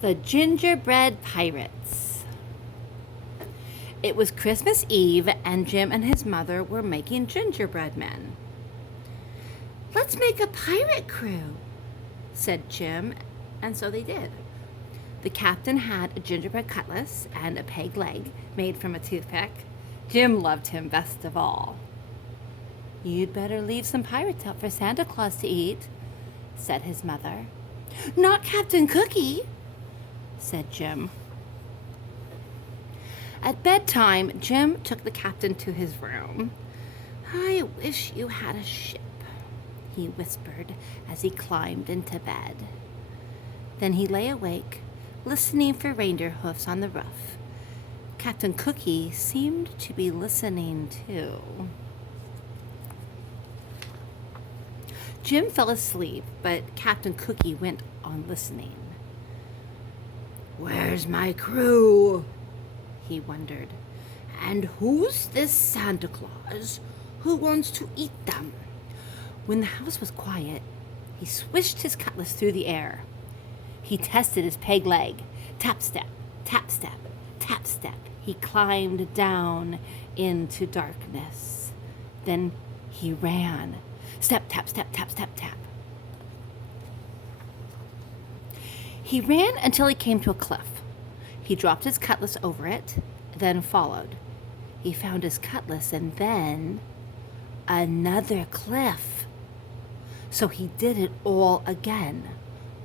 The Gingerbread Pirates. It was Christmas Eve, and Jim and his mother were making gingerbread men. "Let's make a pirate crew," said Jim, and so they did. The captain had a gingerbread cutlass and a peg leg made from a toothpick. Jim loved him best of all. "You'd better leave some pirates out for Santa Claus to eat," said his mother. "Not Captain Cookie," said Jim. At bedtime, Jim took the captain to his room. "I wish you had a ship," he whispered as he climbed into bed. Then he lay awake, listening for reindeer hoofs on the roof. Captain Cookie seemed to be listening too. Jim fell asleep, but Captain Cookie went on listening. "Where's my crew?" he wondered. "And who's this Santa Claus who wants to eat them?" When the house was quiet, he swished his cutlass through the air. He tested his peg leg. Tap step, tap step, tap step. He climbed down into darkness. Then he ran. Step, tap, step, tap, step, tap. He ran until he came to a cliff. He dropped his cutlass over it, then followed. He found his cutlass and then another cliff. So he did it all again,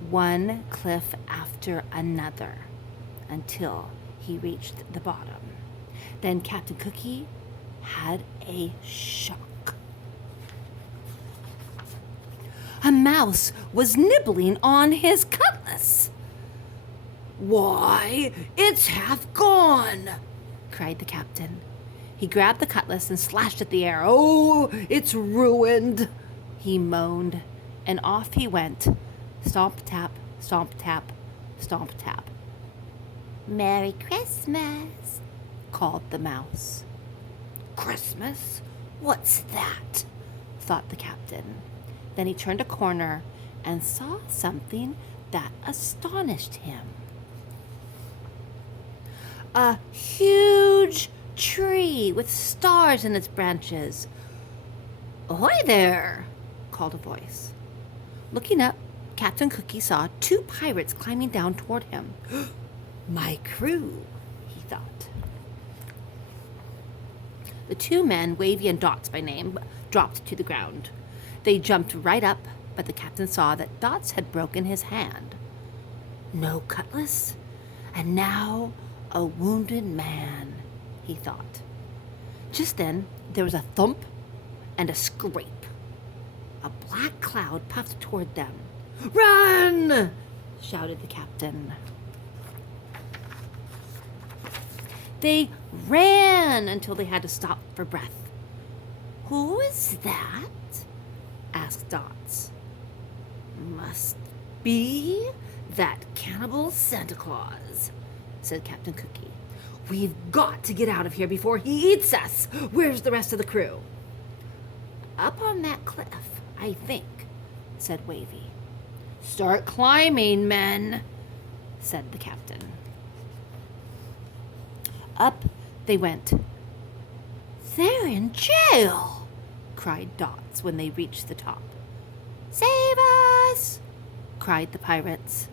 one cliff after another, until he reached the bottom. Then Captain Cookie had a shock. A mouse was nibbling on his cutlass. "Why, it's half gone!" cried the captain. He grabbed the cutlass and slashed at the air. "Oh, it's ruined!" he moaned, and off he went. Stomp tap, stomp tap, stomp tap. "Merry Christmas," called the mouse. "Christmas? What's that?" thought the captain. Then he turned a corner and saw something that astonished him. A huge tree with stars in its branches. "Ahoy there!" called a voice. Looking up, Captain Cookie saw two pirates climbing down toward him. "My crew," he thought. The two men, Wavy and Dots by name, dropped to the ground. They jumped right up, but the captain saw that Dots had broken his hand. No cutlass, and now a wounded man, he thought. Just then, there was a thump and a scrape. A black cloud puffed toward them. "Run!" shouted the captain. They ran until they had to stop for breath. "Who is that?" asked Dots. "Must be that cannibal Santa Claus," said Captain Cookie. "We've got to get out of here before he eats us. Where's the rest of the crew?" "Up on that cliff, I think," said Wavy. "Start climbing, men," said the captain. Up they went. "They're in jail!" cried Dots when they reached the top. "Save us!" cried the pirates.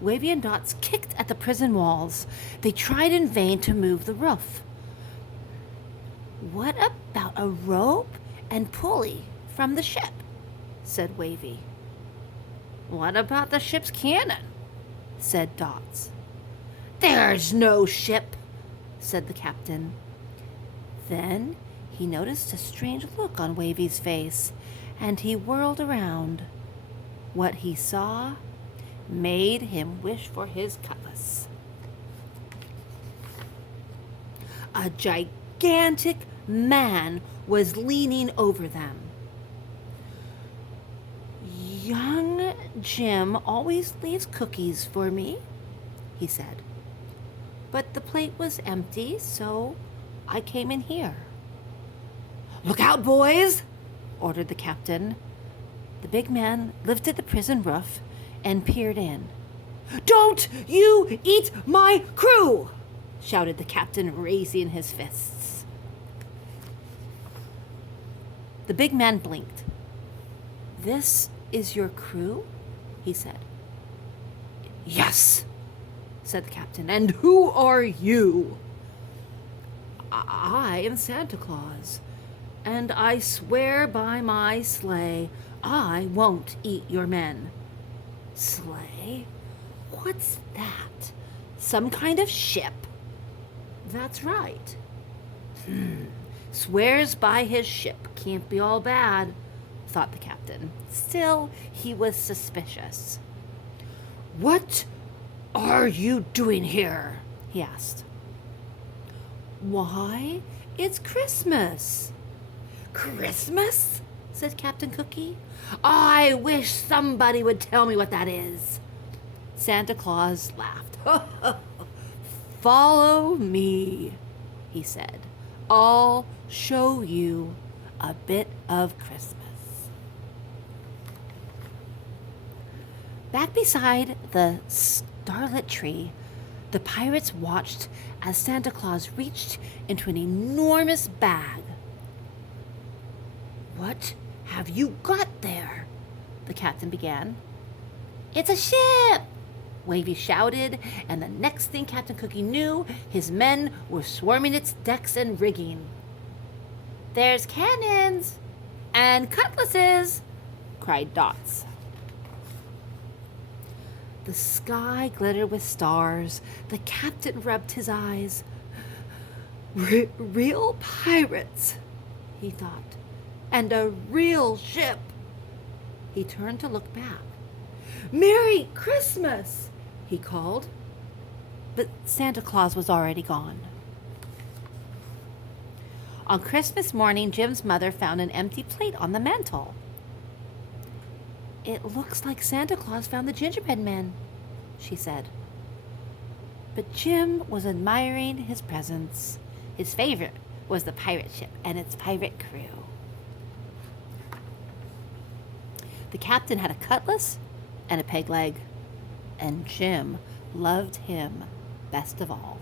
Wavy and Dots kicked at the prison walls. They tried in vain to move the roof. "What about a rope and pulley from the ship?" said Wavy. "What about the ship's cannon?" said Dots. "There's no ship," said the captain. Then he noticed a strange look on Wavy's face, and he whirled around. What he saw made him wish for his cutlass. A gigantic man was leaning over them. "Young Jim always leaves cookies for me," he said. "But the plate was empty, so I came in here." "Look out, boys!" ordered the captain. The big man lifted the prison roof and peered in. "Don't you eat my crew!" shouted the captain, raising his fists. The big man blinked. "This is your crew?" he said. "Yes," said the captain. "And who are you?" "I am Santa Claus, and I swear by my sleigh I won't eat your men." "Sleigh? What's that? Some kind of ship?" "That's right." Swears by his ship. Can't be all bad," thought the captain. Still, he was suspicious. "What are you doing here?" he asked. "Why, it's Christmas." "Christmas?" said Captain Cookie. "I wish somebody would tell me what that is." Santa Claus laughed. "Follow me," he said. "I'll show you a bit of Christmas." Back beside the starlit tree, the pirates watched as Santa Claus reached into an enormous bag. "What have you got there?" the captain began. "It's a ship!" Wavy shouted, and the next thing Captain Cookie knew, his men were swarming its decks and rigging. "There's cannons and cutlasses!" cried Dots. The sky glittered with stars. The captain rubbed his eyes. "Real pirates," he thought, "and a real ship." He turned to look back. "Merry Christmas!" he called. But Santa Claus was already gone. On Christmas morning, Jim's mother found an empty plate on the mantel. "It looks like Santa Claus found the gingerbread men," she said. But Jim was admiring his presents. His favorite was the pirate ship and its pirate crew. The captain had a cutlass and a peg leg, and Jim loved him best of all.